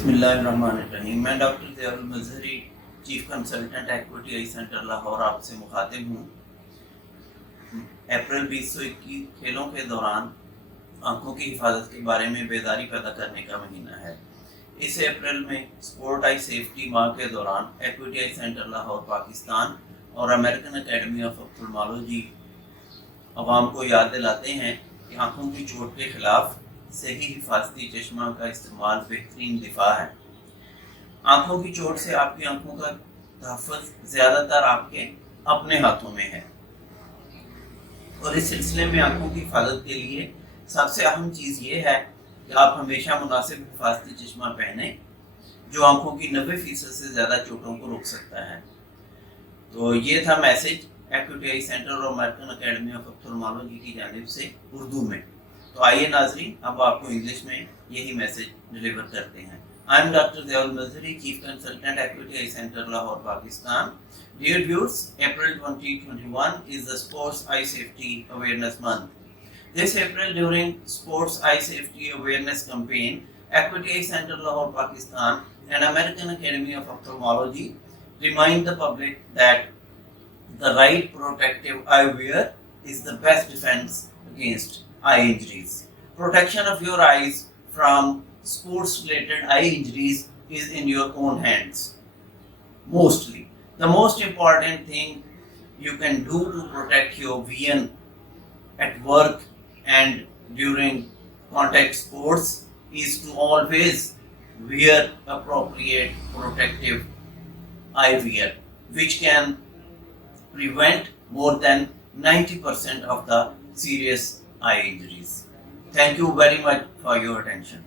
बिस्मिल्लाहिर्रहमानिर्रहीम। मैं doctor Ziaul Mazhari, chief consultant equity eye centre Lahore आपसे मुखातिब हूँ। अप्रैल 2021 खेलों के दौरान आंखों की हिफाजत के बारे में बेदारी पैदा करने का महीना है। इस अप्रैल में स्पोर्ट आई सेफ्टी माह के दौरान equity eye centre Lahore Pakistan और अमेरिकन एकेडमी ऑफ ऑप्थेल्मोलॉजी अवाम को याद दिलाते हैं कि आंखों की चोट के खिलाफ सही हिफाजती चश्मा का इस्तेमाल बेहतरीन दिफा है। आंखों की चोट से आपकी आंखों का तहफ़्फ़ुज़ ज़्यादातर आपके अपने हाथों में है और इस सिलसिले में आंखों की हिफाजत के लिए सबसे अहम चीज़ ये है कि आप हमेशा मुनासिब हिफाजती चश्मा पहने जो आंखों की 90% से ज़्यादा चोटों को रोक सकता है। तो ये था मैसेज एक्विटी आई सेंटर और अमेरिकन एकेडमी ऑफ ऑप्थेल्मोलॉजी की जानिब से उर्दू में। तो आइए नाज़रीन, अब आपको इंग्लिश में यही मैसेज डिलीवर करते हैं। I am doctor Ziaul Mazhari, chief consultant equity eye centre Lahore Pakistan. Dear viewers, April 2021 is the Sports Eye Safety Awareness Month. This April, during Sports Eye Safety Awareness campaign, Equity Eye Center Lahore, Pakistan and American Academy of Ophthalmology remind the public that the right protective eyewear is the best defense against eye injuries. Protection of your eyes from sports-related eye injuries is in your own hands. Mostly. The most important thing you can do to protect your vision at work and during contact sports is to always wear appropriate protective eyewear, which can prevent more than 90% of the serious eye injuries. Thank you very much for your attention.